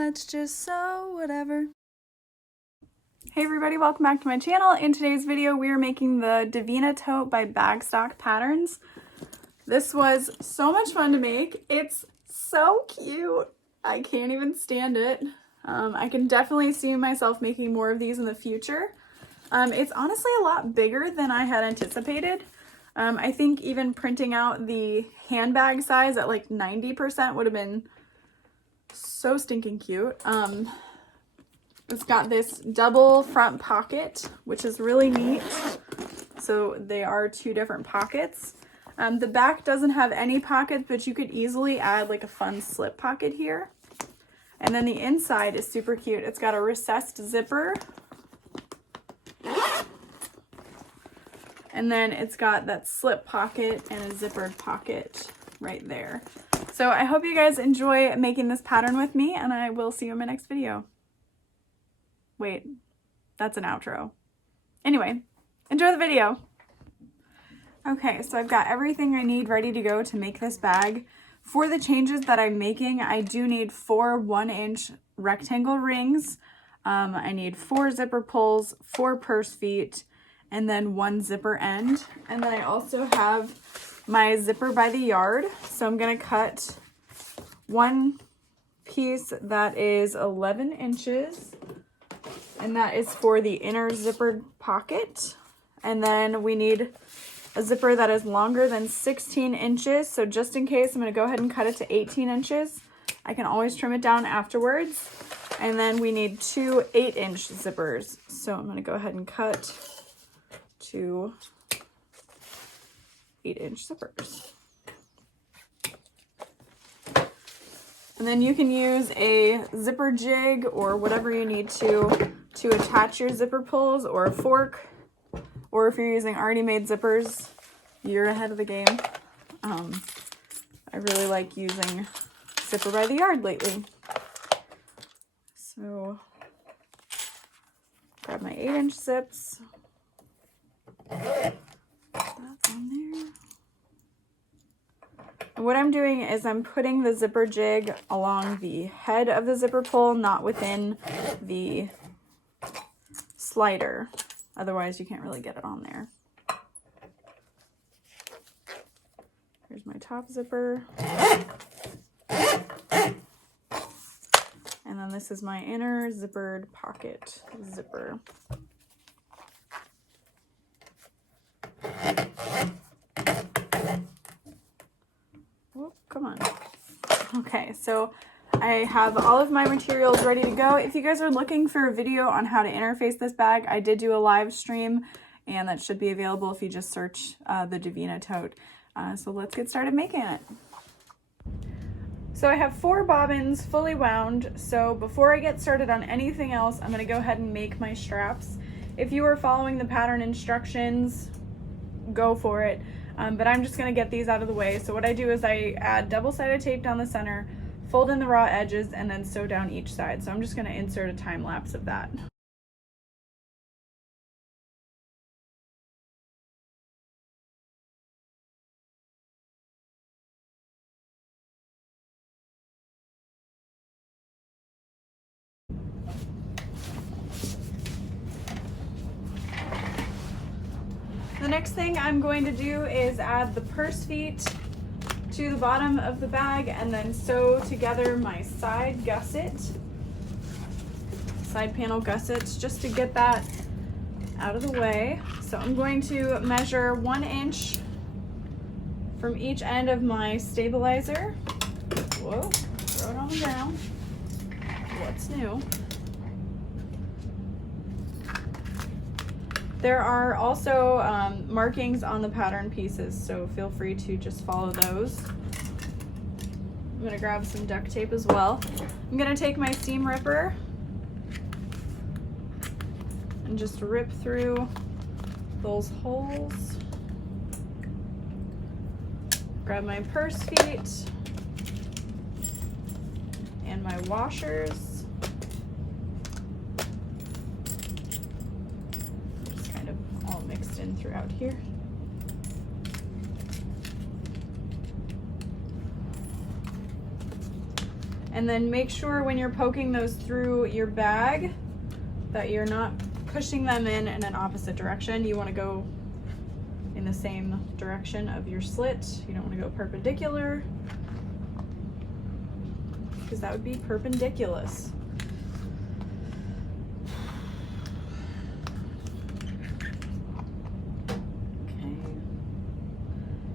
let's just sew whatever. Hey everybody, welcome back to my channel. In today's video, we are making the Divina Tote by Bagstock Patterns. This was so much fun to make. It's so cute. I can't even stand it. I can definitely see myself making more of these in the future. It's honestly a lot bigger than I had anticipated. I think even printing out the handbag size at like 90% would have been so stinking cute. It's got this double front pocket, which is really neat. So they are two different pockets. The back doesn't have any pockets, but you could easily add like a fun slip pocket here. And then the inside is super cute. It's got a recessed zipper. And then it's got that slip pocket and a zippered pocket right there. So I hope you guys enjoy making this pattern with me, and I will see you in my next video. Wait, that's an outro. Anyway, enjoy the video. Okay, so I've got everything I need ready to go to make this bag. For the changes that I'm making, I do need 4 1-inch rectangle rings. I need 4 zipper pulls, 4 purse feet, and then 1 zipper end. And then I also have my zipper by the yard. So I'm gonna cut one piece that is 11 inches, and that is for the inner zippered pocket. And then we need a zipper that is longer than 16 inches. So just in case, I'm gonna go ahead and cut it to 18 inches. I can always trim it down afterwards. And then we need 2 8-inch zippers. So I'm gonna go ahead and cut 2 8-inch zippers. And then you can use a zipper jig or whatever you need to attach your zipper pulls, or a fork, or if you're using already made zippers, you're ahead of the game. I really like using zipper by the yard lately. So grab my 8-inch zips. That's on there. And what I'm doing is I'm putting the zipper jig along the head of the zipper pull, not within the slider. Otherwise, you can't really get it on there. Here's my top zipper. And then this is my inner zippered pocket zipper. Whoop, come on. Okay, so I have all of my materials ready to go. If you guys are looking for a video on how to interface this bag, I did do a live stream, and that should be available if you just search the Divina Tote. So let's get started making it. So I have 4 bobbins fully wound. So before I get started on anything else, I'm going to go ahead and make my straps. If you are following the pattern instructions, go for it. But I'm just going to get these out of the way. So what I do is I add double-sided tape down the center, fold in the raw edges, and then sew down each side. So I'm just going to insert a time lapse of that. The next thing I'm going to do is add the purse feet to the bottom of the bag, and then sew together my side gusset, side panel gussets, just to get that out of the way. So I'm going to measure 1 inch from each end of my stabilizer. Whoa, throw it on the ground. What's new? There are also markings on the pattern pieces, so feel free to just follow those. I'm gonna grab some duct tape as well. I'm gonna take my seam ripper and just rip through those holes. Grab my purse feet and my washers. In throughout here. And then make sure when you're poking those through your bag that you're not pushing them in an opposite direction. You want to go in the same direction of your slit. You don't want to go perpendicular, because that would be perpendiculous. Okay.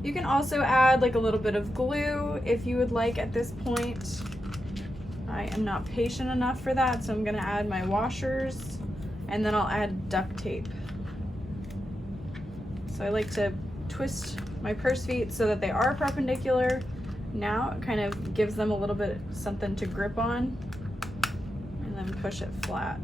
You can also add like a little bit of glue if you would like at this point. I am not patient enough for that, so I'm going to add my washers, and then I'll add duct tape. So I like to twist my purse feet so that they are perpendicular. Now it kind of gives them a little bit something to grip on, and then push it flat.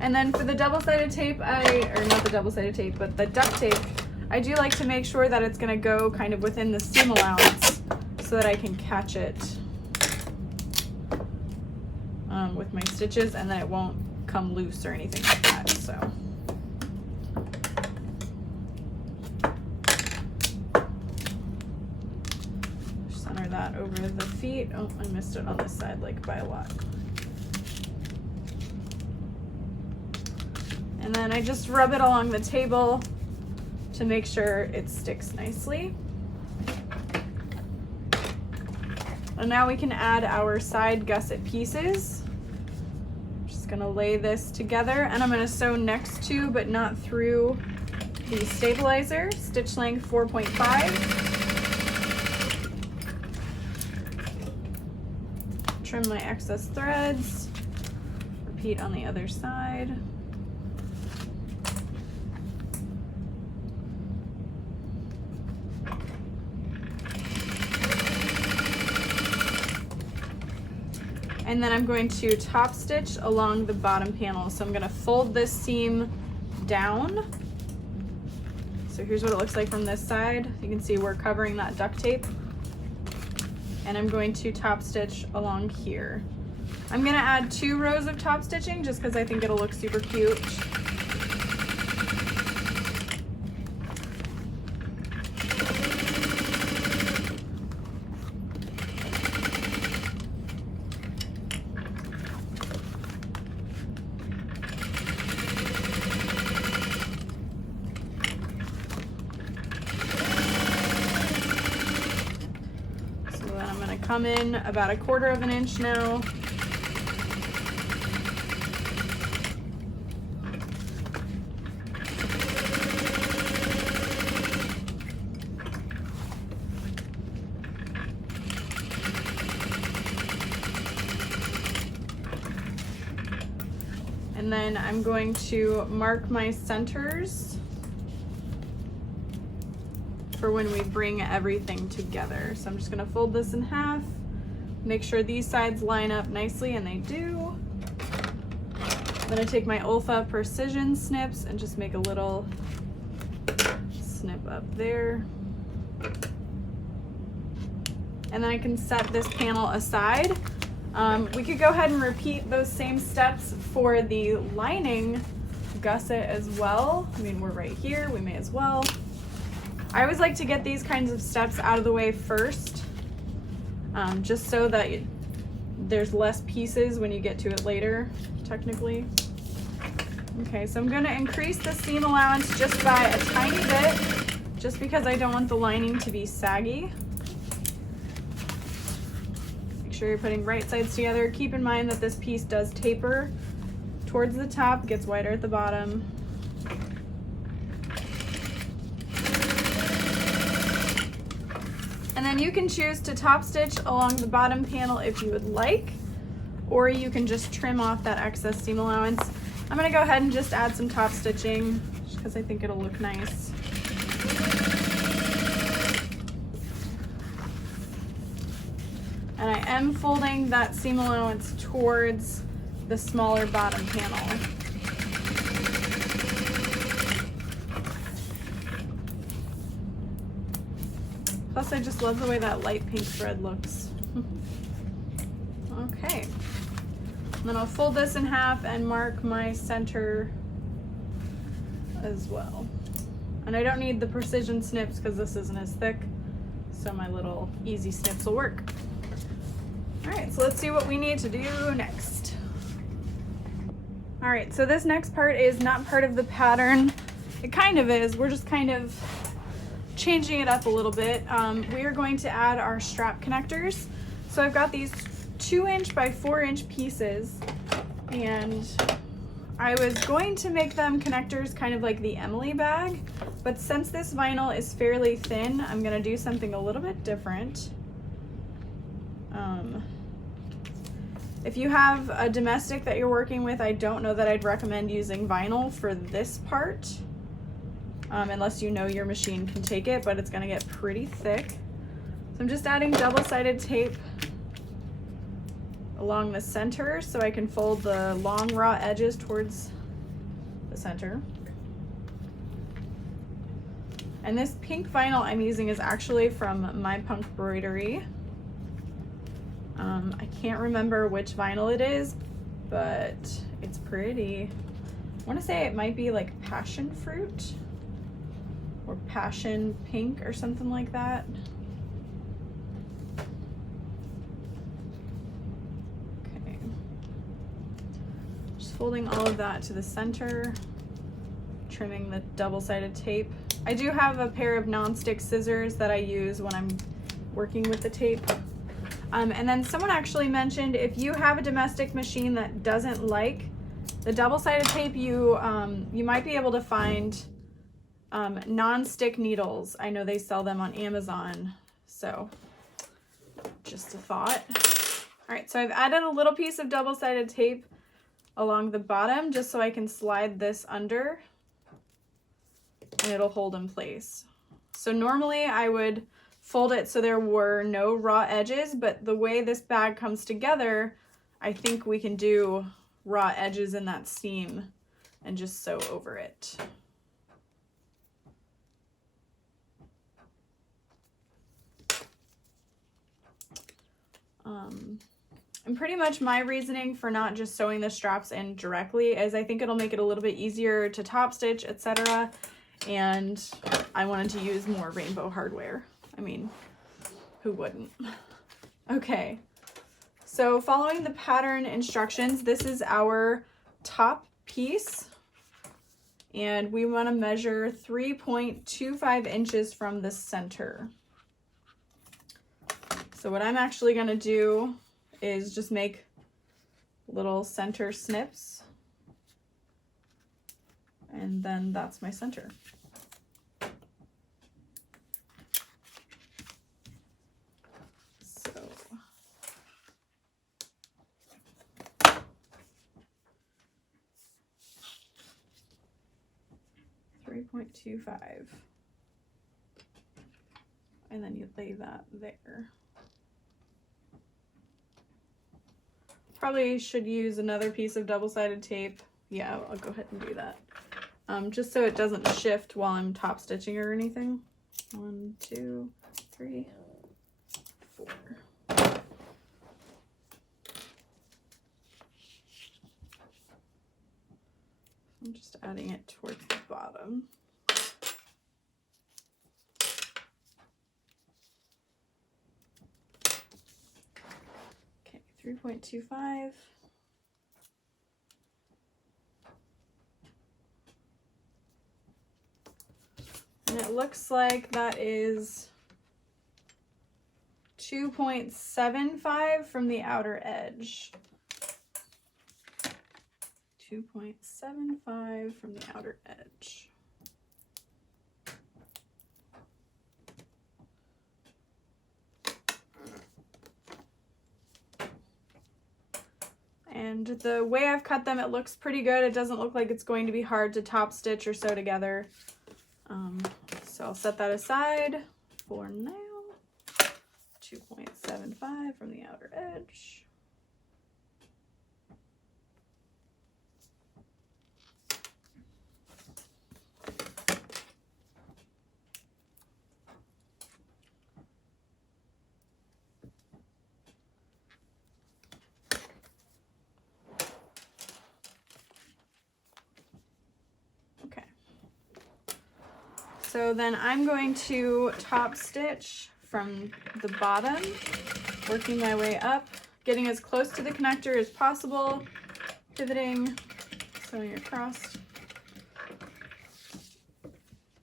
And then for the double-sided tape, or not the double-sided tape, but the duct tape, I do like to make sure that it's gonna go kind of within the seam allowance so that I can catch it with my stitches, and then it won't come loose or anything like that, so. Center that over the feet. Oh, I missed it on this side, like by a lot. And then I just rub it along the table to make sure it sticks nicely. And now we can add our side gusset pieces. I'm just gonna lay this together, and I'm gonna sew next to, but not through, the stabilizer, stitch length 4.5. Trim my excess threads, repeat on the other side. And then I'm going to top stitch along the bottom panel. So I'm gonna fold this seam down. So here's what it looks like from this side. You can see we're covering that duct tape. And I'm going to top stitch along here. I'm gonna add 2 rows of top stitching just because I think it'll look super cute. Come in about 1/4 of an inch now. And then I'm going to mark my centers for when we bring everything together. So I'm just gonna fold this in half, make sure these sides line up nicely, and they do. Then I take my Olfa precision snips and just make a little snip up there. And then I can set this panel aside. We could go ahead and repeat those same steps for the lining gusset as well. I mean, we're right here, we may as well. I always like to get these kinds of steps out of the way first, just so that there's less pieces when you get to it later, technically. Okay, so I'm gonna increase the seam allowance just by a tiny bit, just because I don't want the lining to be saggy. Make sure you're putting right sides together. Keep in mind that this piece does taper towards the top, gets wider at the bottom. And then you can choose to top stitch along the bottom panel if you would like, or you can just trim off that excess seam allowance. I'm gonna go ahead and just add some top stitching just because I think it'll look nice. And I am folding that seam allowance towards the smaller bottom panel. Plus, I just love the way that light pink thread looks. Okay. And then I'll fold this in half and mark my center as well. And I don't need the precision snips because this isn't as thick. so my little easy snips will work. All right, so let's see what we need to do next. All right, so this next part is not part of the pattern. It kind of is. We're just kind of changing it up a little bit. We are going to add our strap connectors. So I've got these 2" by 4" pieces, and I was going to make them connectors kind of like the Emily bag, but since this vinyl is fairly thin, I'm gonna do something a little bit different. If you have a domestic that you're working with, I don't know that I'd recommend using vinyl for this part, unless you know your machine can take it, but it's gonna get pretty thick. So I'm just adding double-sided tape along the center so I can fold the long raw edges towards the center. And this pink vinyl I'm using is actually from My Punk Broidery. I can't remember which vinyl it is, but it's pretty. I want to say it might be like passion fruit or passion pink or something like that. Okay. Just folding all of that to the center, trimming the double-sided tape. I do have a pair of non-stick scissors that I use when I'm working with the tape. And then someone actually mentioned if you have a domestic machine that doesn't like the double-sided tape, you might be able to find non-stick needles. I know they sell them on Amazon, so just a thought. All right, so I've added a little piece of double-sided tape along the bottom just so I can slide this under and it'll hold in place. So normally I would fold it so there were no raw edges, but the way this bag comes together, I think we can do raw edges in that seam and just sew over it. And pretty much my reasoning for not just sewing the straps in directly is I think it'll make it a little bit easier to top stitch, etc. And I wanted to use more rainbow hardware. I mean, who wouldn't? Okay, so following the pattern instructions, this is our top piece, and we want to measure 3.25 inches from the center. So what I'm actually going to do is just make little center snips, and then that's my center. So 3.25, and then you lay that there. Probably should use another piece of double-sided tape. Yeah, I'll go ahead and do that. Just so it doesn't shift while I'm top stitching or anything. 1, 2, 3, 4. I'm just adding it towards the bottom. Okay, 3.25. And it looks like that is 2.75 from the outer edge. 2.75 from the outer edge. And the way I've cut them, it looks pretty good. It doesn't look like it's going to be hard to top stitch or sew together. So I'll set that aside for now. 2.75 from the outer edge. So then I'm going to top stitch from the bottom, working my way up, getting as close to the connector as possible, pivoting, sewing across.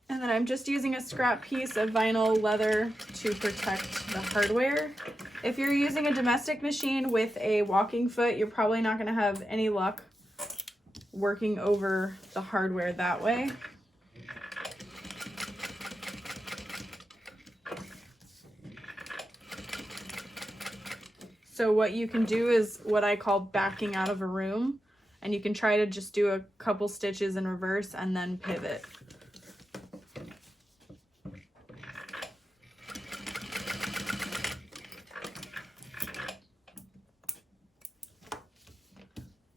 And then I'm just using a scrap piece of vinyl leather to protect the hardware. If you're using a domestic machine with a walking foot, you're probably not going to have any luck working over the hardware that way. So what you can do is what I call backing out of a room, and you can try to just do a couple stitches in reverse and then pivot.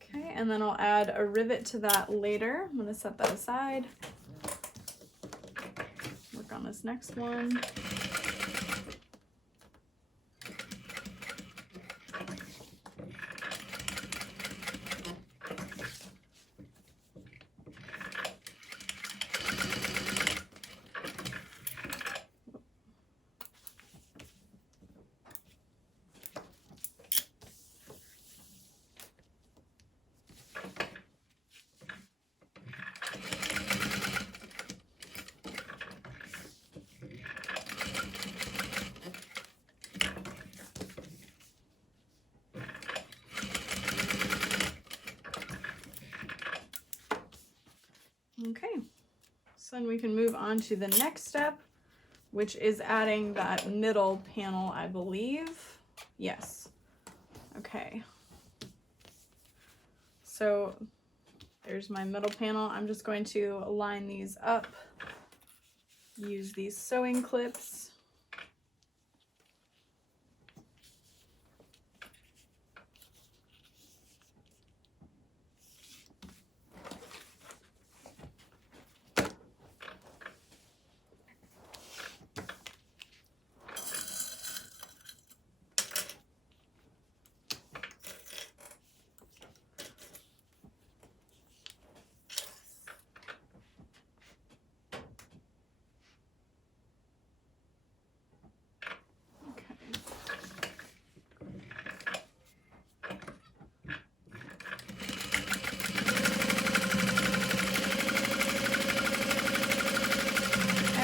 Okay, and then I'll add a rivet to that later. I'm going to set that aside. Work on this next one. Okay, so then we can move on to the next step, which is adding that middle panel, I believe. Yes. Okay. So there's my middle panel. I'm just going to line these up, use these sewing clips.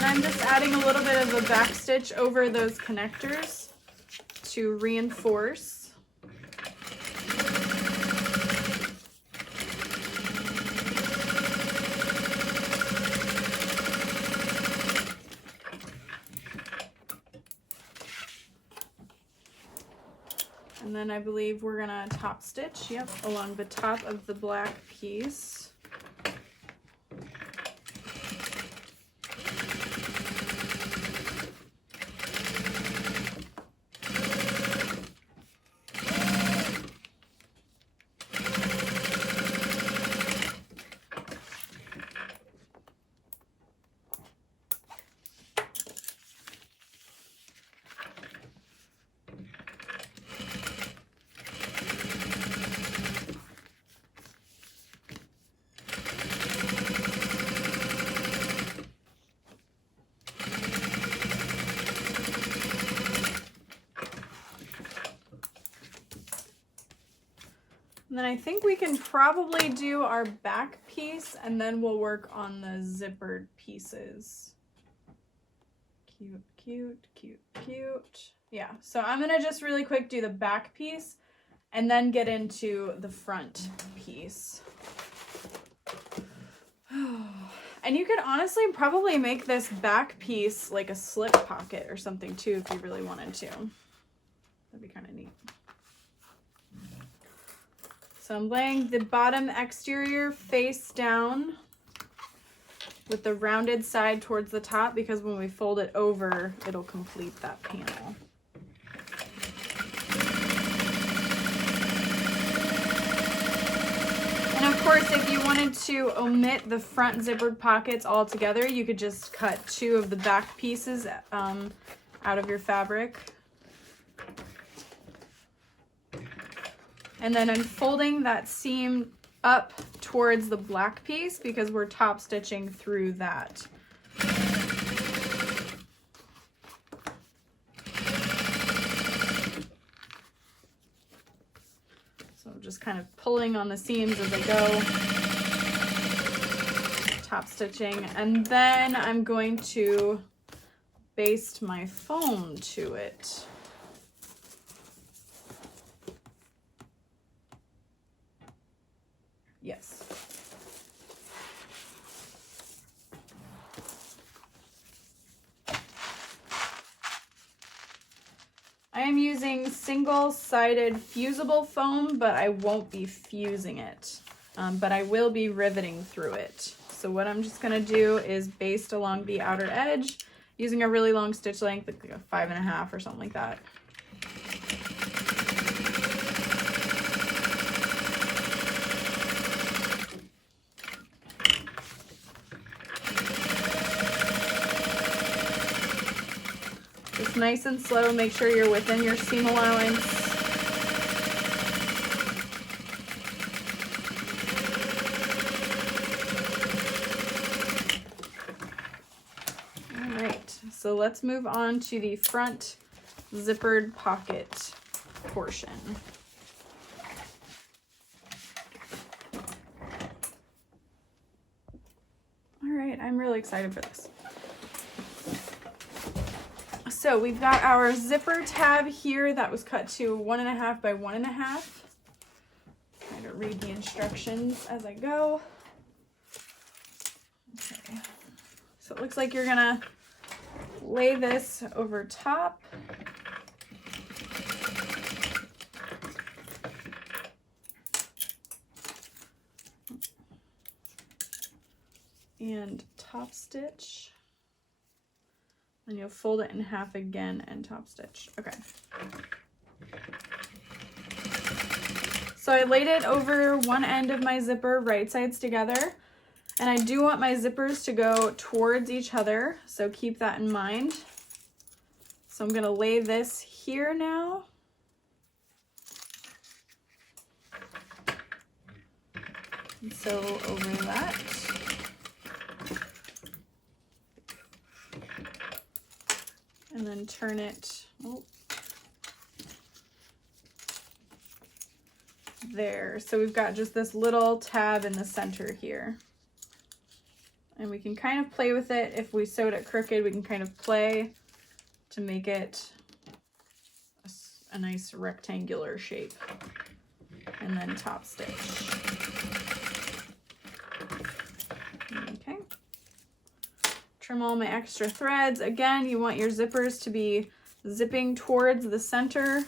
I'm just adding a little bit of a back stitch over those connectors to reinforce. And then I believe we're gonna top stitch, yep, along the top of the black piece. And then I think we can probably do our back piece and then we'll work on the zippered pieces. Cute, cute, cute, cute. Yeah, so I'm gonna just really quick do the back piece and then get into the front piece. And you could honestly probably make this back piece like a slip pocket or something too if you really wanted to. That'd be kind of neat. So I'm laying the bottom exterior face down with the rounded side towards the top because when we fold it over, it'll complete that panel. And of course, if you wanted to omit the front zippered pockets altogether, you could just cut two of the back pieces out of your fabric. And then I'm folding that seam up towards the black piece because we're top stitching through that. just kind of pulling on the seams as I go, top stitching, and then I'm going to baste my foam to it. Yes. I am using single-sided fusible foam, but I won't be fusing it, but I will be riveting through it. So what I'm just gonna do is baste along the outer edge using a really long stitch length, like a 5.5 or something like that. Just nice and slow, make sure you're within your seam allowance. All right, so let's move on to the front zippered pocket portion. All right, I'm really excited for this. So we've got our zipper tab here that was cut to 1.5 by 1.5. Trying to read the instructions as I go. Okay. So it looks like you're gonna lay this over top. And top stitch. And you'll fold it in half again and top stitch. Okay. So I laid it over one end of my zipper, right sides together. And I do want my zippers to go towards each other, so keep that in mind. So I'm gonna lay this here now. And so over that. And then turn it, oh, there. So we've got just this little tab in the center here. And we can kind of play with it. If we sewed it crooked, we can kind of play to make it a nice rectangular shape. And then top stitch. Okay. Trim all my extra threads. Again, you want your zippers to be zipping towards the center.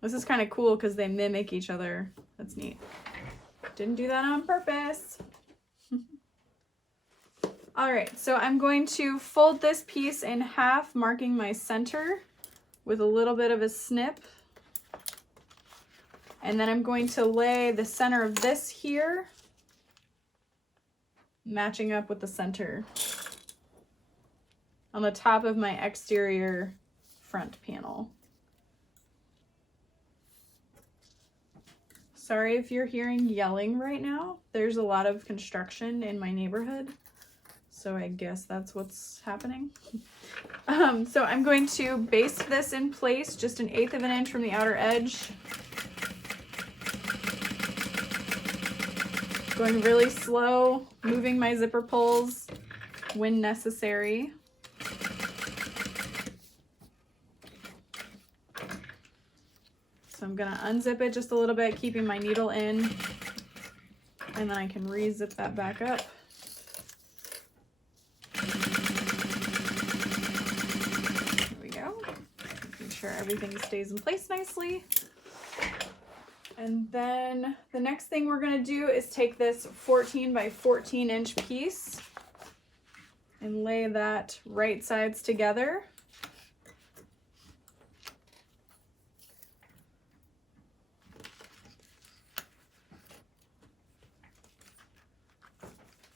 This is kind of cool because they mimic each other. That's neat. Didn't do that on purpose. All right, so I'm going to fold this piece in half, marking my center with a little bit of a snip. And then I'm going to lay the center of this here, matching up with the center on the top of my exterior front panel. Sorry if you're hearing yelling right now. There's a lot of construction in my neighborhood, so I guess that's what's happening. So I'm going to baste this in place just 1/8 of an inch from the outer edge. Going really slow, moving my zipper pulls when necessary. So I'm gonna unzip it just a little bit, keeping my needle in, and then I can re-zip that back up. There we go. Making sure everything stays in place nicely. And then the next thing we're gonna do is take this 14 by 14 inch piece and lay that right sides together.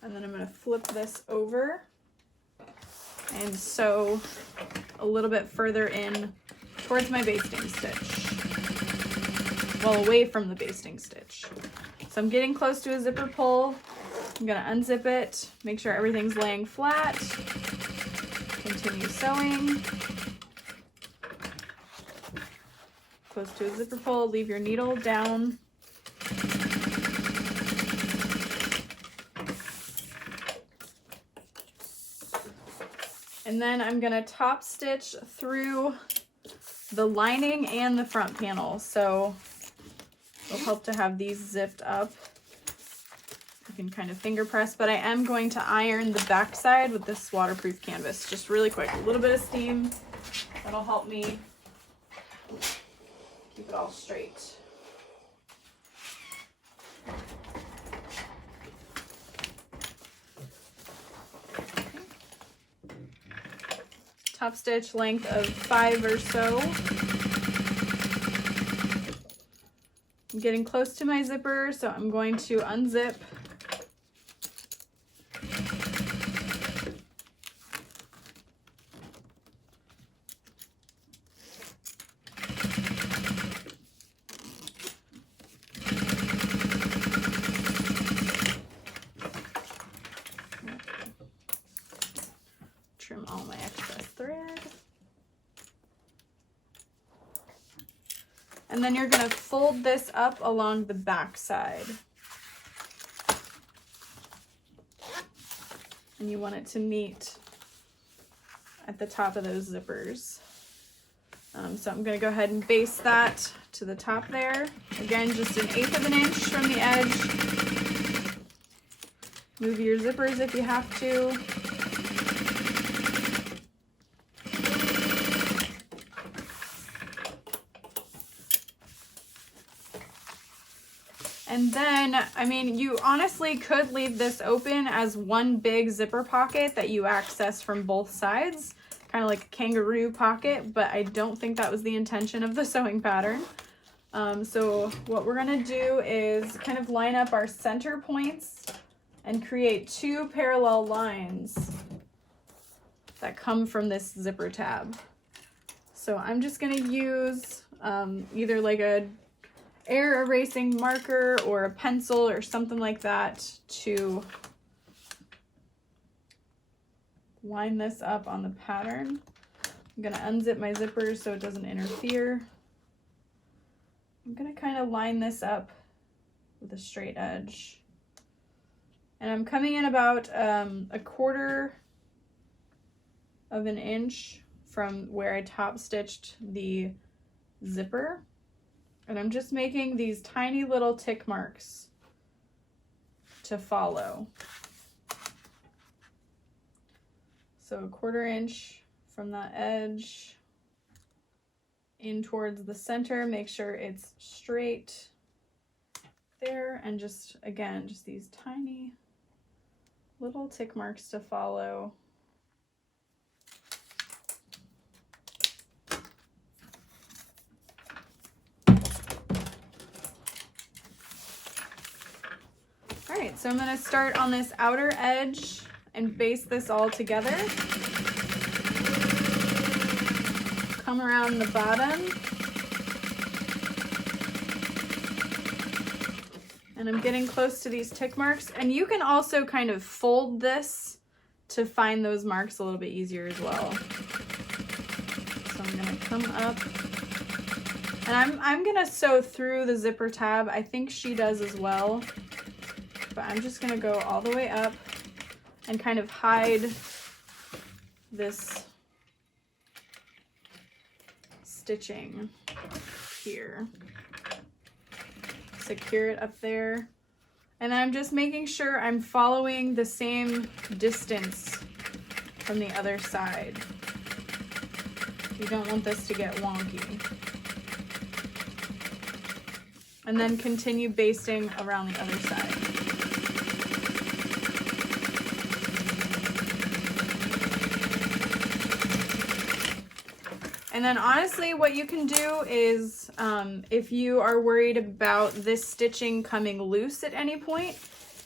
And then I'm gonna flip this over and sew a little bit further in towards my basting stitch. Well, away from the basting stitch. So I'm getting close to a zipper pull. I'm gonna unzip it, make sure everything's laying flat. Continue sewing. close to a zipper pull, leave your needle down. And then I'm gonna top stitch through the lining and the front panel. So it'll help to have these zipped up. You can kind of finger press, but I am going to iron the back side with this waterproof canvas, just really quick. A little bit of steam, that'll help me keep it all straight. Top stitch length of 5 or so. I'm getting close to my zipper, so I'm going to unzip. Trim all my excess thread. And then you're going to fold this up along the back side. And you want it to meet at the top of those zippers. So I'm going to go ahead and baste that to the top there. Again, just 1/8 of an inch from the edge. Move your zippers if you have to. And then, I mean, you honestly could leave this open as one big zipper pocket that you access from both sides, kind of like a kangaroo pocket, but I don't think that was the intention of the sewing pattern. So what we're gonna do is kind of line up our center points and create 2 parallel lines that come from this zipper tab. So I'm just gonna use either like a air erasing marker or a pencil or something like that to line this up on the pattern. I'm gonna unzip my zippers so it doesn't interfere. I'm gonna kind of line this up with a straight edge. And I'm coming in about 1/4 of an inch from where I top stitched the zipper. And I'm just making these tiny little tick marks to follow. So 1/4 inch from that edge in towards the center, make sure it's straight there, and just, again, just these tiny little tick marks to follow. All right, so I'm going to start on this outer edge and baste this all together. Come around the bottom. And I'm getting close to these tick marks. And you can also kind of fold this to find those marks a little bit easier as well. So I'm going to come up. And I'm going to sew through the zipper tab. I think she does as well. But I'm just going to go all the way up and kind of hide this stitching here. Secure it up there. And then I'm just making sure I'm following the same distance from the other side. You don't want this to get wonky. And then continue basting around the other side. And then honestly, what you can do is, if you are worried about this stitching coming loose at any point,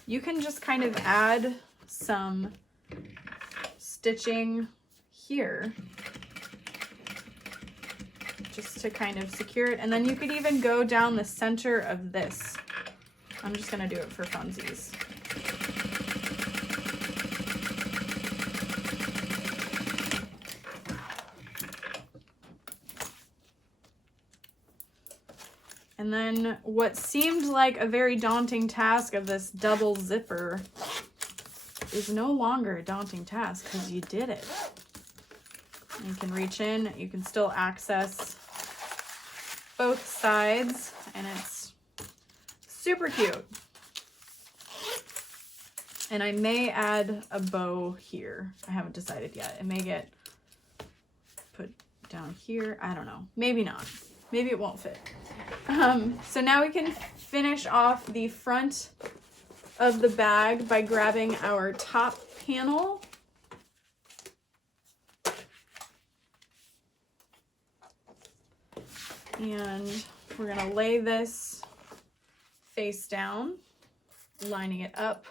you can just kind of add some stitching here just to kind of secure it. And then you could even go down the center of this. I'm just gonna do it for funsies. And then what seemed like a very daunting task of this double zipper is no longer a daunting task because you did it. You can reach in, you can still access both sides, and it's super cute. And I may add a bow here. I haven't decided yet. It may get put down here. I don't know. Maybe not. Maybe it won't fit. So now we can finish off the front of the bag by grabbing our top panel. And we're gonna lay this face down, lining it up.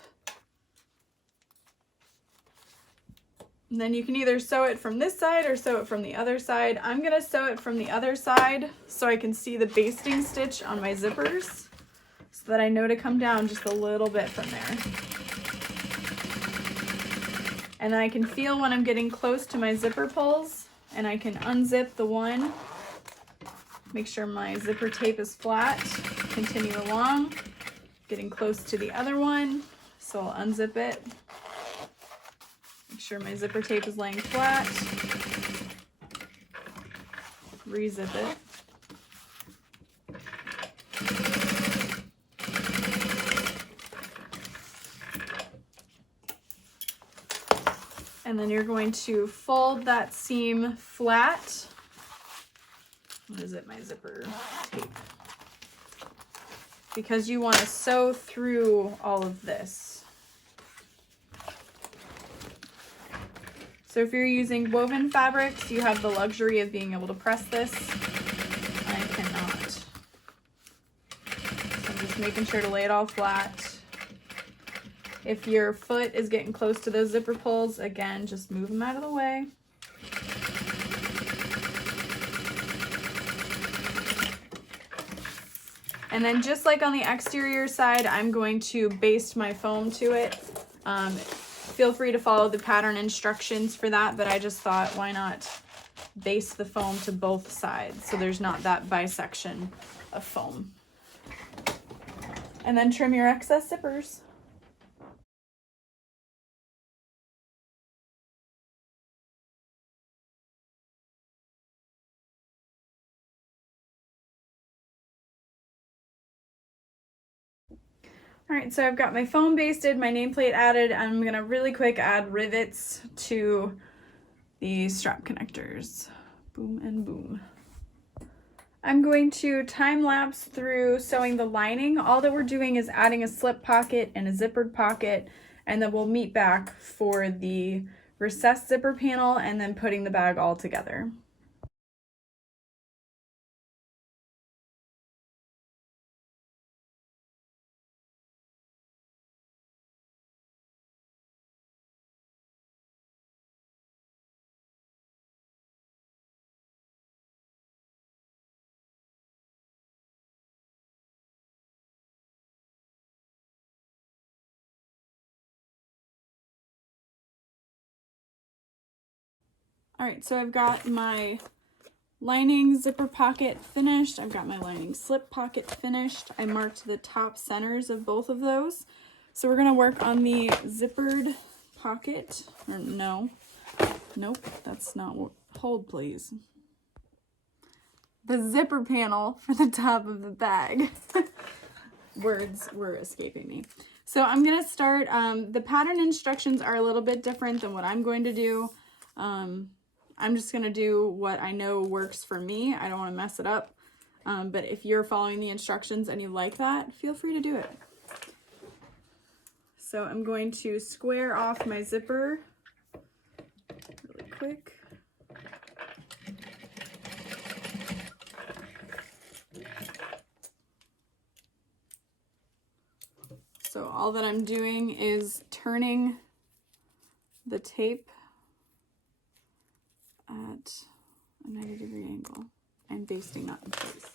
And then you can either sew it from this side or sew it from the other side. I'm gonna sew it from the other side so I can see the basting stitch on my zippers so that I know to come down just a little bit from there. And then I can feel when I'm getting close to my zipper pulls, and I can unzip the one, make sure my zipper tape is flat, continue along, getting close to the other one, so I'll unzip it. Make sure my zipper tape is laying flat. Re-zip it. And then you're going to fold that seam flat. What is it? My zipper tape. Because you want to sew through all of this. So if you're using woven fabrics, you have the luxury of being able to press this. I cannot. So I'm just making sure to lay it all flat. If your foot is getting close to those zipper pulls, again, just move them out of the way. And then just like on the exterior side, I'm going to baste my foam to it. Feel free to follow the pattern instructions for that, but I just thought, why not baste the foam to both sides so there's not that bisection of foam. And then trim your excess zippers. All right, so I've got my foam basted, my nameplate added. I'm gonna really quick add rivets to the strap connectors. Boom and boom. I'm going to time lapse through sewing the lining. All that we're doing is adding a slip pocket and a zippered pocket, and then we'll meet back for the recessed zipper panel and then putting the bag all together. All right, so I've got my lining zipper pocket finished. I've got my lining slip pocket finished. I marked the top centers of both of those. So we're gonna work on the zippered pocket, or no, nope, that's not what, hold please. The zipper panel for the top of the bag. Words were escaping me. So I'm gonna start, the pattern instructions are a little bit different than what I'm going to do. I'm just going to do what I know works for me. I don't want to mess it up. But if you're following the instructions and you like that, feel free to do it. So I'm going to square off my zipper really quick. So all that I'm doing is turning the tape at a 90-degree angle and basting that in place.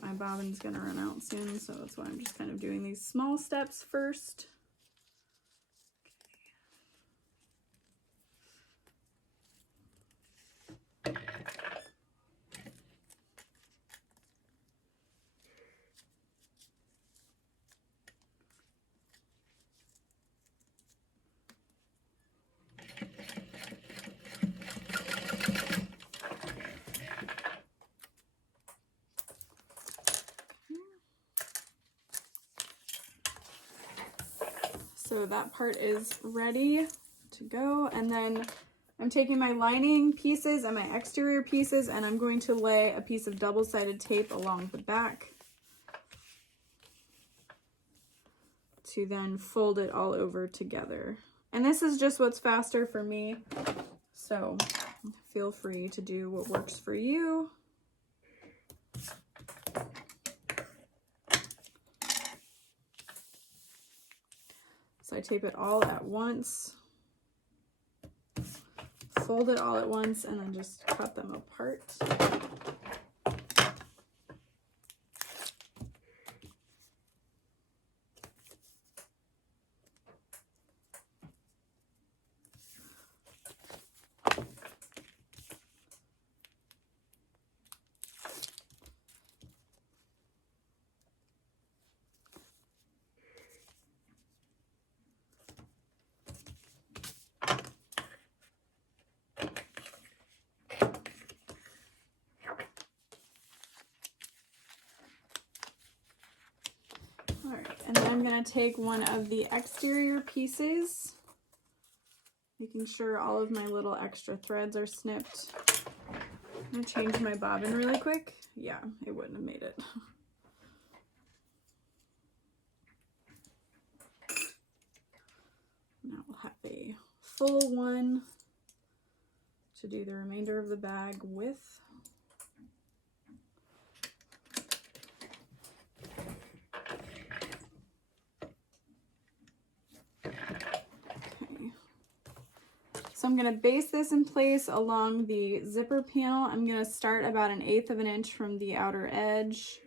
My bobbin's gonna run out soon, so that's why I'm just kind of doing these small steps first. So that part is ready to go. And then I'm taking my lining pieces and my exterior pieces, and I'm going to lay a piece of double-sided tape along the back to then fold it all over together. And this is just what's faster for me, so feel free to do what works for you. So I tape it all at once, fold it all at once, and then just cut them apart. And then I'm going to take one of the exterior pieces, making sure all of my little extra threads are snipped. I'm going to change my bobbin really quick. Yeah, it wouldn't have made it. Now we'll have a full one to do the remainder of the bag with. So I'm going to baste this in place along the zipper panel. I'm going to start about 1/8 of an inch from the outer edge.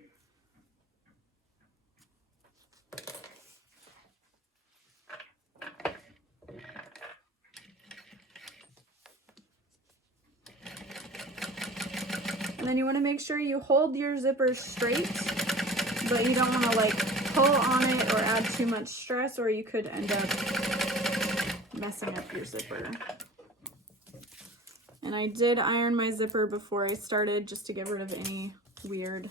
And then you want to make sure you hold your zipper straight, but you don't want to like pull on it or add too much stress, or you could end up messing up your zipper. And I did iron my zipper before I started, just to get rid of any weird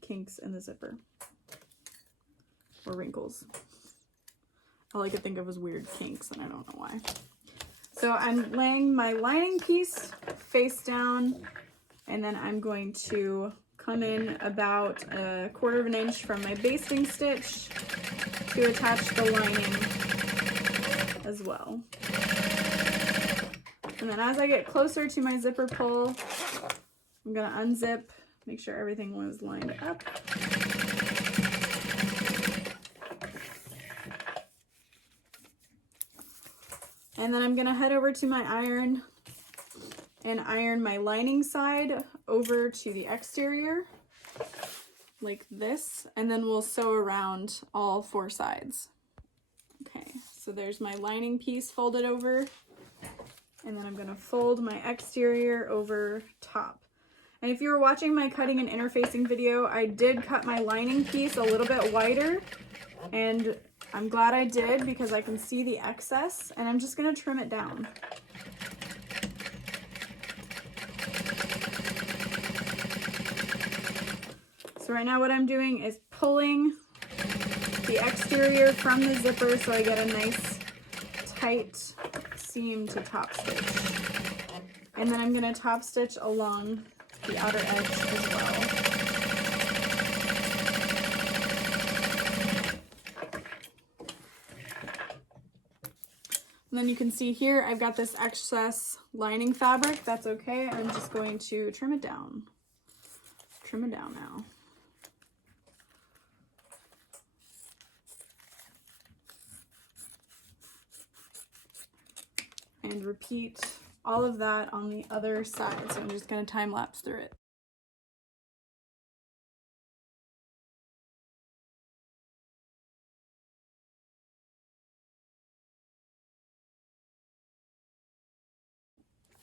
kinks in the zipper or wrinkles. All I could think of was weird kinks, and I don't know why. So I'm laying my lining piece face down, and then I'm going to come in about 1/4 of an inch from my basting stitch to attach the lining as well. And then as I get closer to my zipper pull, I'm going to unzip, make sure everything was lined up. And then I'm going to head over to my iron and iron my lining side over to the exterior like this, and then we'll sew around all 4 sides. Okay, so there's my lining piece folded over, and then I'm going to fold my exterior over top. And if you were watching my cutting and interfacing video, I did cut my lining piece a little bit wider, and I'm glad I did because I can see the excess, and I'm just going to trim it down. So right now what I'm doing is pulling the exterior from the zipper so I get a nice tight seam to top stitch. And then I'm going to top stitch along the outer edge as well. And then you can see here I've got this excess lining fabric. That's okay. I'm just going to trim it down. Trim it down now. And repeat all of that on the other side. So I'm just going to time lapse through it.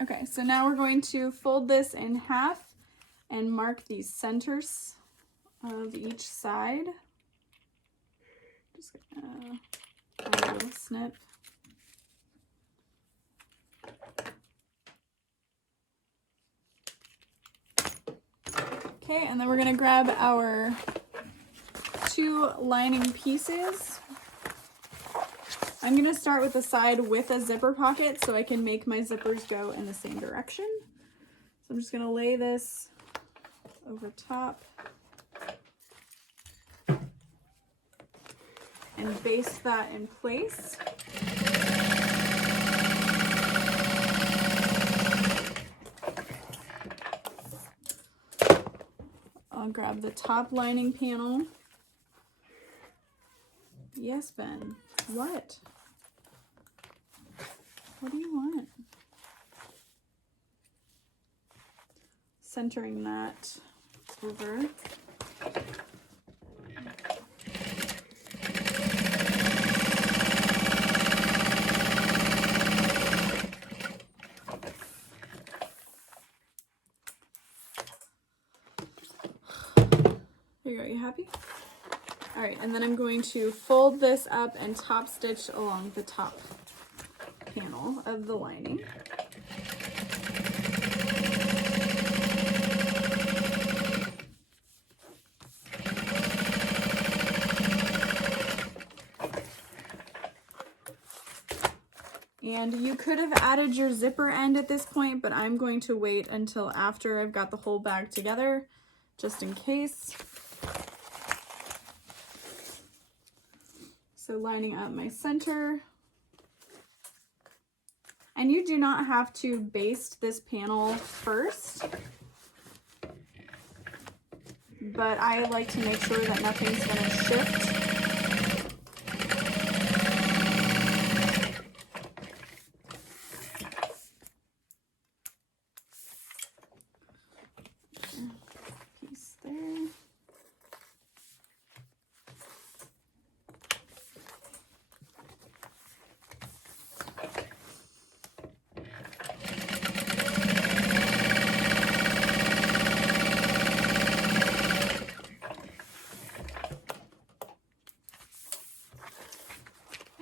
Okay, so now we're going to fold this in half and mark the centers of each side. Just gonna add a little snip. Okay, and then we're gonna grab our 2 lining pieces I'm going to start with the side with a zipper pocket so I can make my zippers go in the same direction. So I'm just going to lay this over top and baste that in place. I'll grab the top lining panel. Yes, Ben. What? What do you want? Centering that over. There you go, you happy? All right, and then I'm going to fold this up and top stitch along the top panel of the lining. And you could have added your zipper end at this point, but I'm going to wait until after I've got the whole bag together, just in case. So lining up my center. And you do not have to baste this panel first, but I like to make sure that nothing's going to shift. Piece there.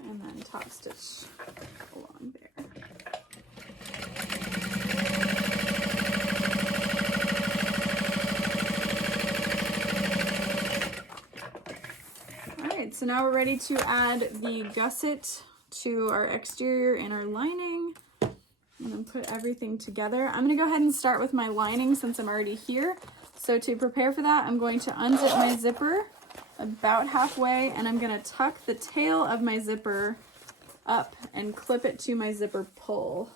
And then top stitch along there. All right, so now we're ready to add the gusset to our exterior and our lining. And then put everything together. I'm gonna go ahead and start with my lining since I'm already here. So to prepare for that, I'm going to unzip my zipper about halfway, and I'm gonna tuck the tail of my zipper up and clip it to my zipper pull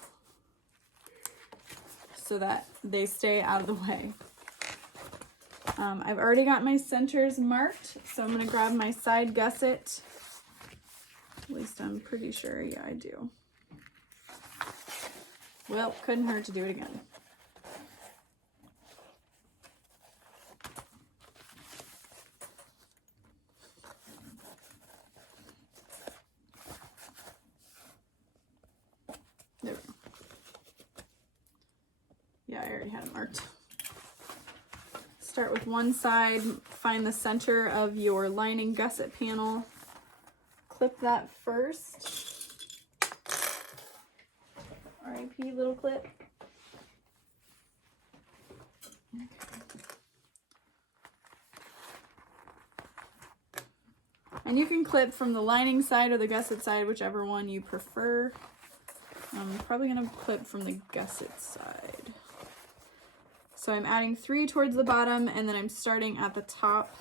so that they stay out of the way. I've already got my centers marked, so I'm gonna grab my side gusset. At least I'm pretty sure, yeah, I do. Well, couldn't hurt to do it again. There we go. Yeah, I already had it marked. Start with one side, find the center of your lining gusset panel. Clip that first. R.I.P. little clip. Okay. And you can clip from the lining side or the gusset side, whichever one you prefer. I'm probably gonna clip from the gusset side. So I'm adding 3 towards the bottom, and then I'm starting at the top.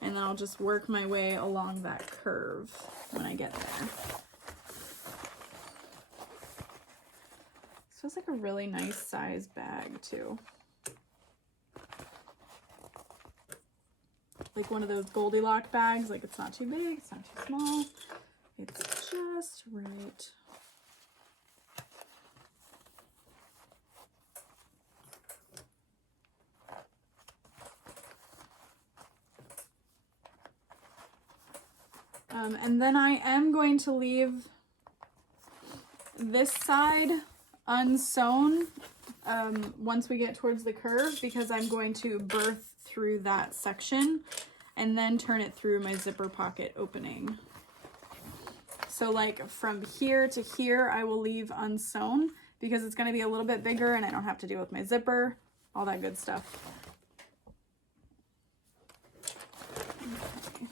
And then I'll just work my way along that curve when I get there. This feels like a really nice size bag too. Like one of those Goldilocks bags, like it's not too big, it's not too small. It's just right. And then I am going to leave this side unsewn once we get towards the curve, because I'm going to birth through that section and then turn it through my zipper pocket opening. So like from here to here, I will leave unsewn because it's going to be a little bit bigger and I don't have to deal with my zipper, all that good stuff. Okay.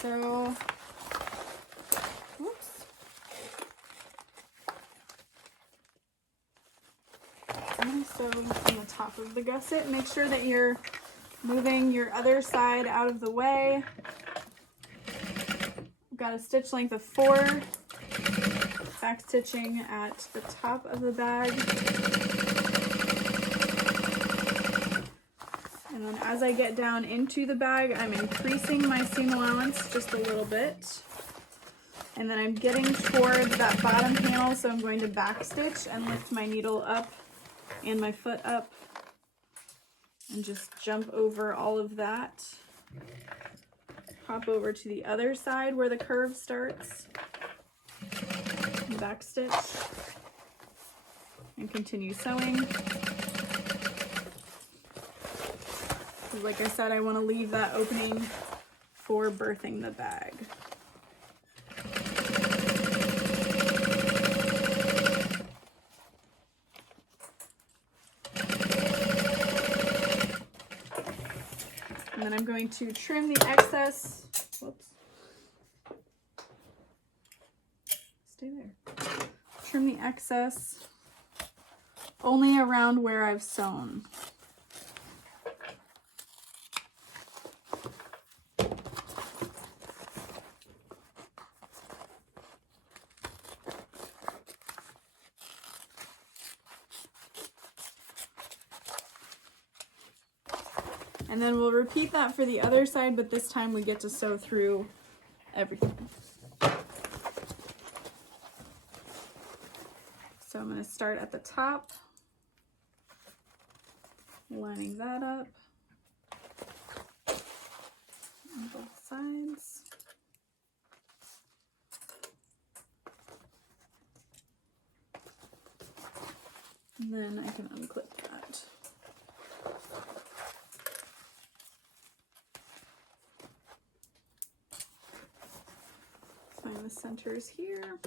So, whoops. I'm going to sew on the top of the gusset. Make sure that you're moving your other side out of the way. I've got a stitch length of 4. Back stitching at the top of the bag. And then as I get down into the bag, I'm increasing my seam allowance just a little bit. And then I'm getting toward that bottom panel, so I'm going to back stitch and lift my needle up and my foot up and just jump over all of that. Hop over to the other side where the curve starts. Back stitch and continue sewing. Like I said, I want to leave that opening for birthing the bag. And then I'm going to trim the excess. Whoops. Stay there. Trim the excess only around where I've sewn. And then we'll repeat that for the other side, but this time we get to sew through everything. So I'm going to start at the top, lining that up on both sides. And then I can unclip that. Find the centers here.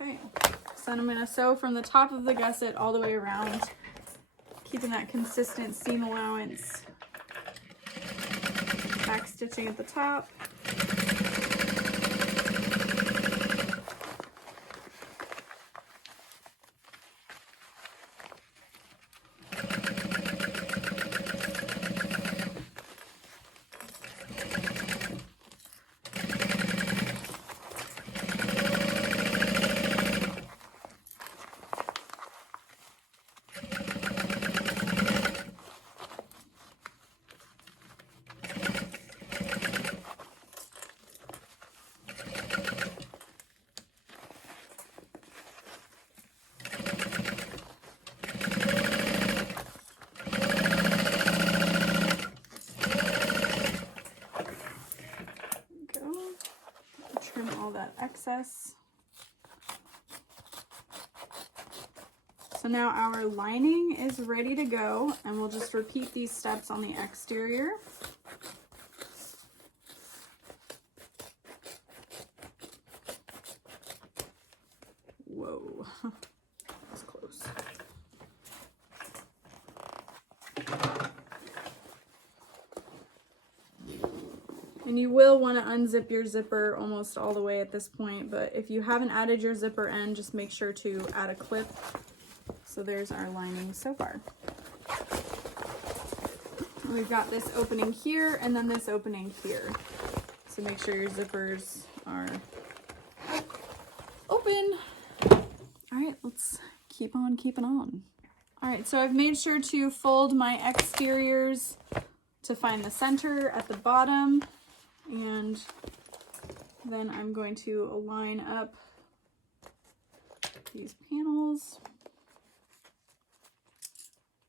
Okay, so then I'm going to sew from the top of the gusset all the way around, keeping that consistent seam allowance. Back stitching at the top. Excess. So now our lining is ready to go, and we'll just repeat these steps on the exterior. Whoa, that's close. And you will want to unzip your zipper almost all the way at this point, but if you haven't added your zipper end, just make sure to add a clip. So there's our lining so far. We've got this opening here and then this opening here. So make sure your zippers are open. All right, let's keep on keeping on. All right, so I've made sure to fold my exteriors to find the center at the bottom. And then I'm going to line up these panels.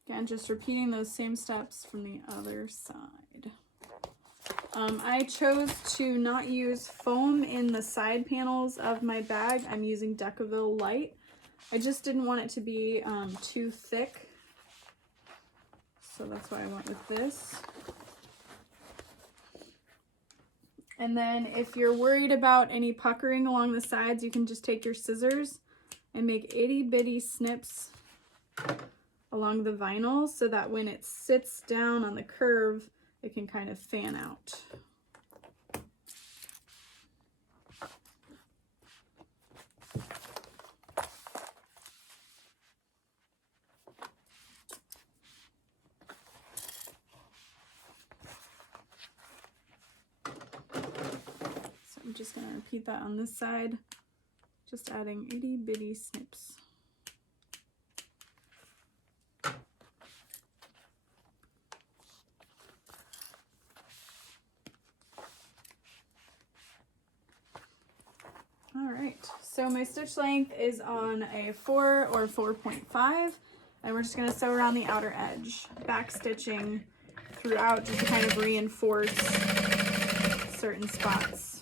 Again, just repeating those same steps from the other side. I chose to not use foam in the side panels of my bag. I'm using Decaville Light. I just didn't want it to be too thick, so that's why I went with this. And then if you're worried about any puckering along the sides, you can just take your scissors and make itty bitty snips along the vinyl so that when it sits down on the curve, it can kind of fan out. So I'm just going to repeat that on this side, just adding itty bitty snips. Alright, so my stitch length is on a 4 or 4.5, and we're just going to sew around the outer edge, back stitching throughout just to kind of reinforce certain spots.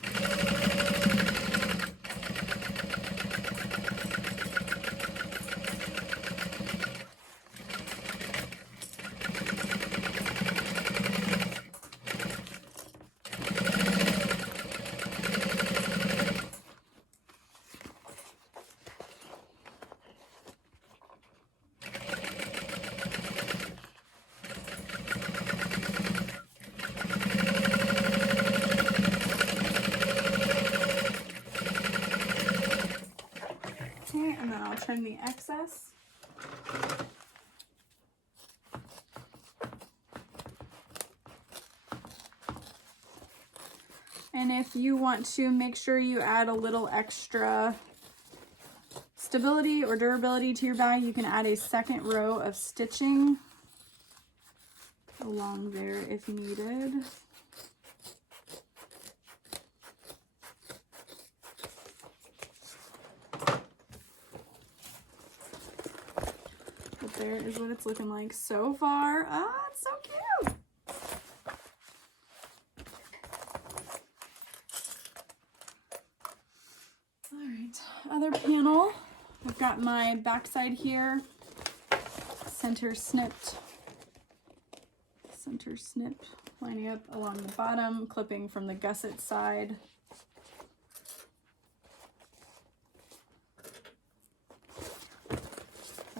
And then I'll trim the excess. And if you want to make sure you add a little extra stability or durability to your bag, you can add a second row of stitching along there if needed. There is what it's looking like so far. Ah, it's so cute. All right, other panel. I've got my backside here, center snipped, lining up along the bottom, clipping from the gusset side.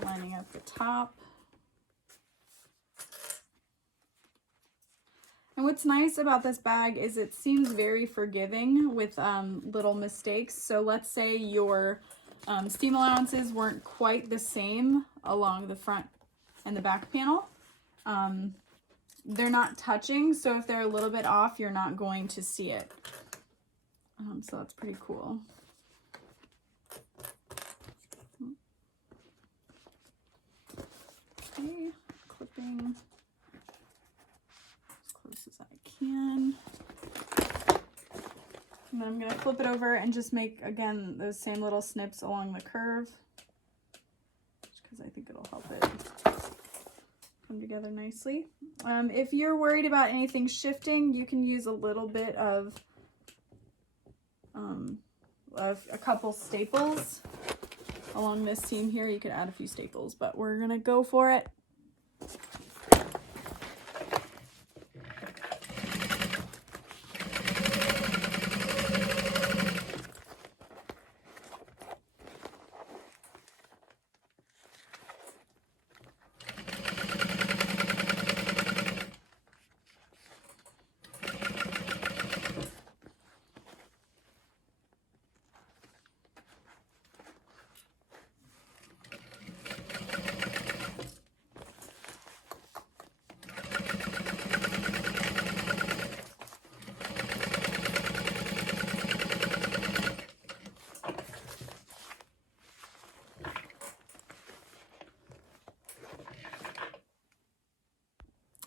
Lining up the top. And what's nice about this bag is it seems very forgiving with little mistakes. So let's say your seam allowances weren't quite the same along the front and the back panel. They're not touching, so if they're a little bit off, you're not going to see it. So that's pretty cool. Okay, clipping as close as I can. And then I'm going to flip it over and just make, again, those same little snips along the curve, just because I think it'll help it come together nicely. If you're worried about anything shifting, you can use a little bit of a couple staples. Along this seam here, you could add a few staples, but we're gonna go for it.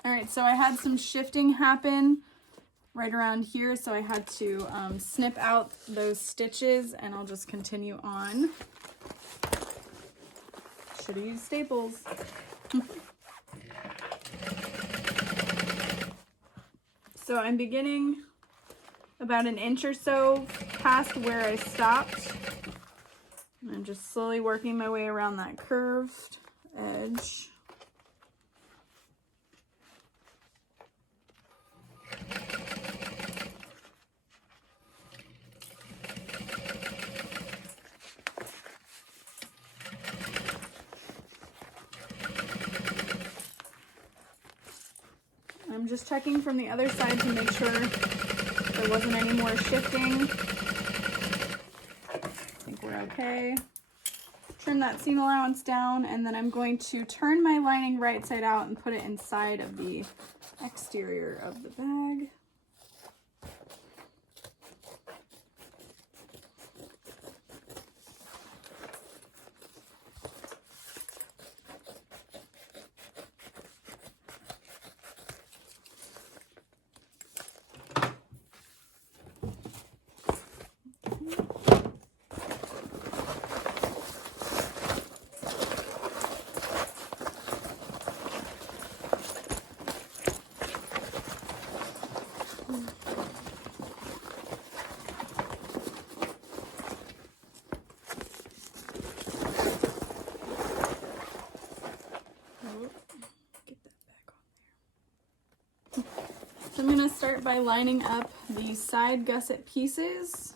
All right, so I had some shifting happen right around here, so I had to snip out those stitches, and I'll just continue on. Should have used staples. So I'm beginning about an inch or so past where I stopped. And I'm just slowly working my way around that curved edge. I'm just checking from the other side to make sure there wasn't any more shifting. I think we're okay. Trim that seam allowance down, and then I'm going to turn my lining right side out and put it inside of the exterior of the bag. So I'm going to start by lining up the side gusset pieces,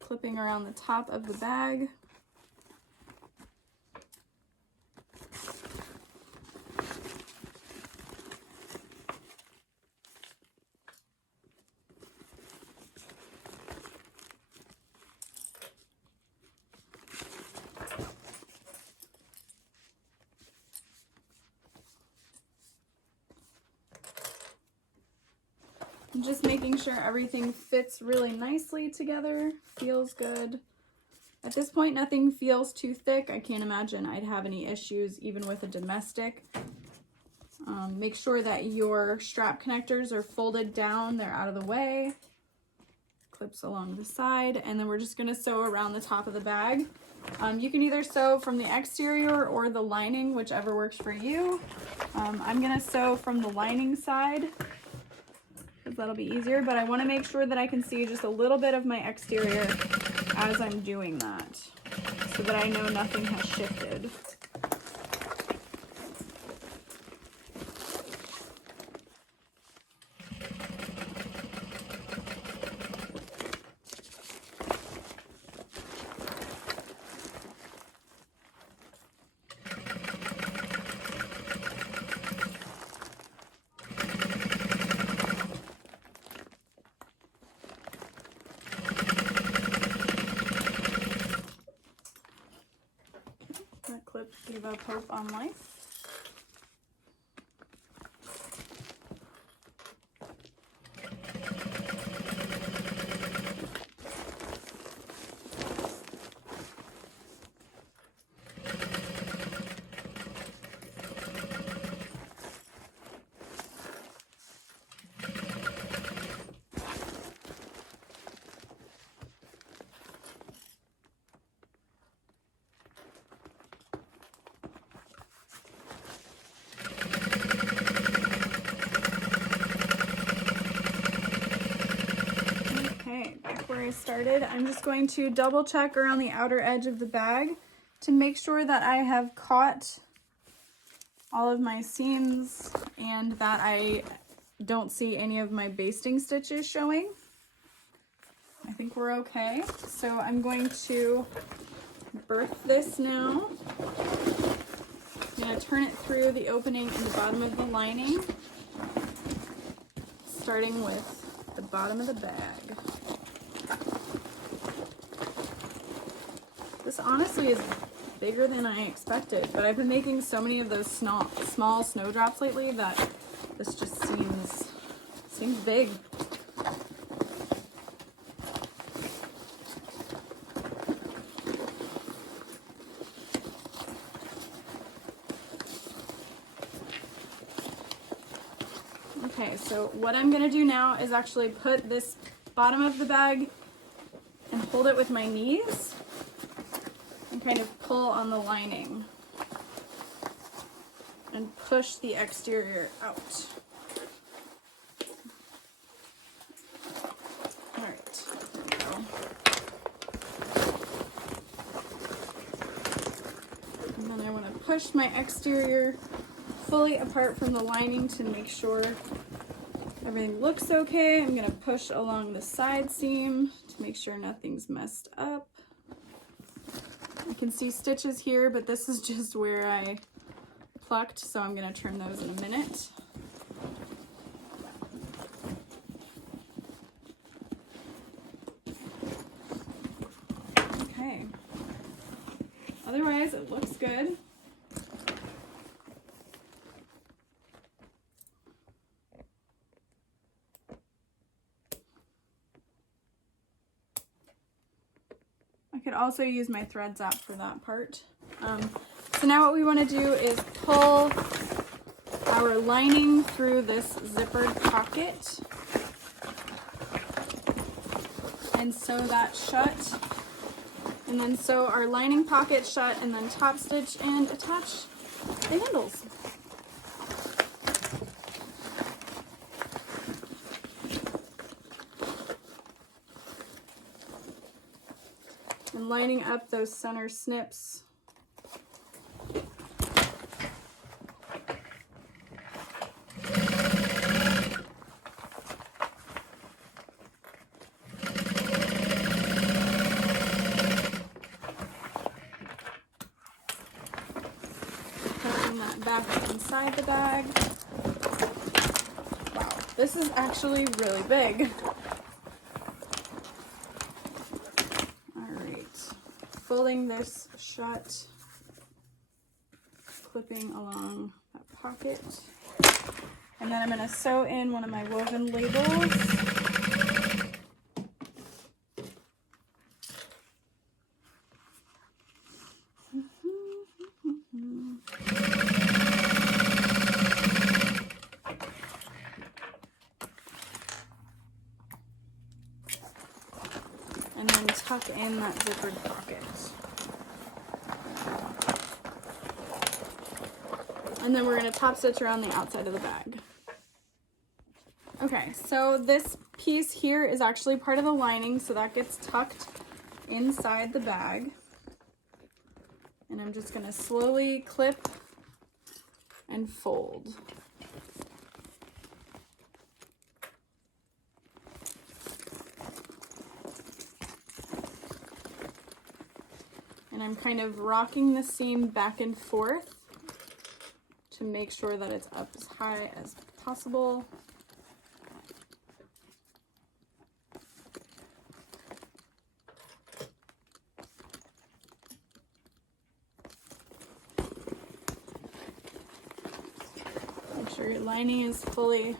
clipping around the top of the bag. Just making sure everything fits really nicely together, feels good. At this point, nothing feels too thick. I can't imagine I'd have any issues even with a domestic. Make sure that your strap connectors are folded down, they're out of the way. Clips along the side, and then we're just gonna sew around the top of the bag. You can either sew from the exterior or the lining, whichever works for you. I'm gonna sew from the lining side, because that'll be easier, but I want to make sure that I can see just a little bit of my exterior as I'm doing that, so that I know nothing has shifted. That clip gave up hope on life. Where I started, I'm just going to double check around the outer edge of the bag to make sure that I have caught all of my seams and that I don't see any of my basting stitches showing. I think we're okay. So I'm going to birth this now. I'm going to turn it through the opening in the bottom of the lining, starting with the bottom of the bag. This honestly is bigger than I expected, but I've been making so many of those small snowdrops lately that this just seems big. Okay, so what I'm gonna do now is actually put this bottom of the bag and hold it with my knees and kind of pull on the lining and push the exterior out. push my exterior fully apart from the lining to make sure everything looks okay. I'm going to push along the side seam to make sure nothing's messed up. You can see stitches here, but this is just where I plucked, so I'm going to turn those in a minute. Okay. Otherwise, it looks good. I could also use my thread zap for that part. So now what we want to do is pull our lining through this zippered pocket and sew that shut. And then sew our lining pocket shut and then top stitch and attach the handles. And lining up those center snips. Tucking that back inside the bag. Wow, this is actually really big. Folding this shut, clipping along that pocket, and then I'm going to sew in one of my woven labels. And then tuck in that zippered pocket. And then we're going to top stitch around the outside of the bag. Okay, so this piece here is actually part of the lining, so that gets tucked inside the bag. And I'm just going to slowly clip and fold. And I'm kind of rocking the seam back and forth to make sure that it's up as high as possible. Make sure your lining is fully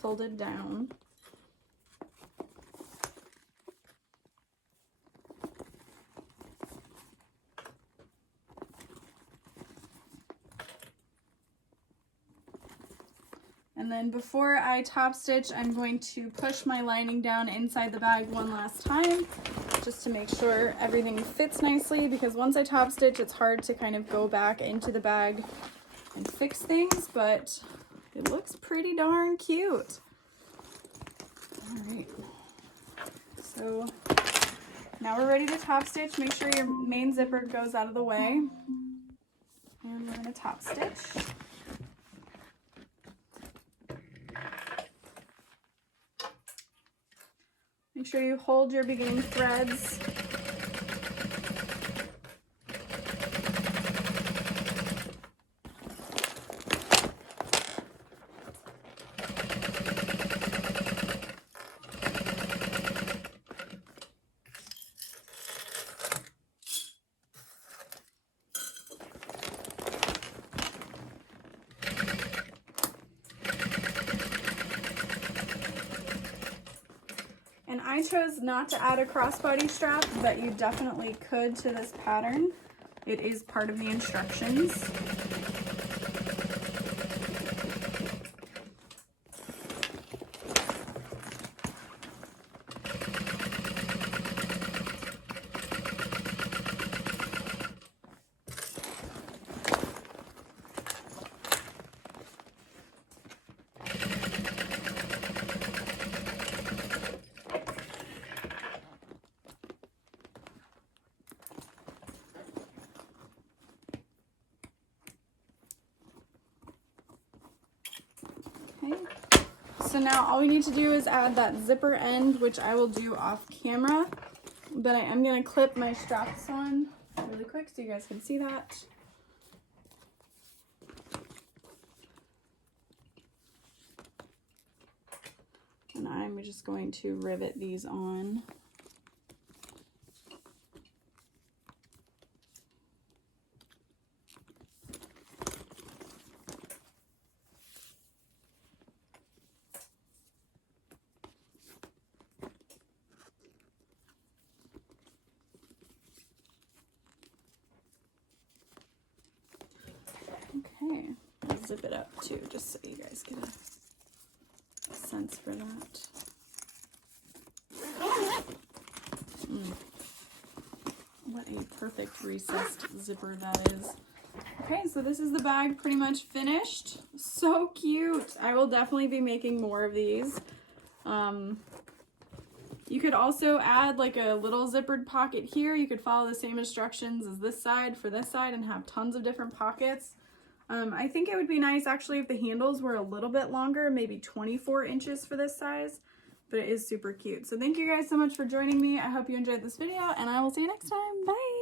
folded down. And then before I top stitch, I'm going to push my lining down inside the bag one last time, just to make sure everything fits nicely, because once I top stitch, it's hard to kind of go back into the bag and fix things, but it looks pretty darn cute. All right, so now we're ready to top stitch. Make sure your main zipper goes out of the way. And we're gonna top stitch. Make sure you hold your beginning threads. And I chose not to add a crossbody strap, but you definitely could to this pattern. It is part of the instructions. so now all we need to do is add that zipper end, which I will do off camera, but I am going to clip my straps on really quick so you guys can see that. And I'm just going to rivet these on. Okay, I'll zip it up too, just so you guys get a sense for that. What a perfect recessed zipper that is. Okay, so this is the bag pretty much finished. So cute. I will definitely be making more of these. You could also add like a little zippered pocket here. You could follow the same instructions as this side for this side and have tons of different pockets. I think it would be nice actually if the handles were a little bit longer, maybe 24 inches for this size, but it is super cute. So thank you guys so much for joining me. I hope you enjoyed this video and I will see you next time. Bye.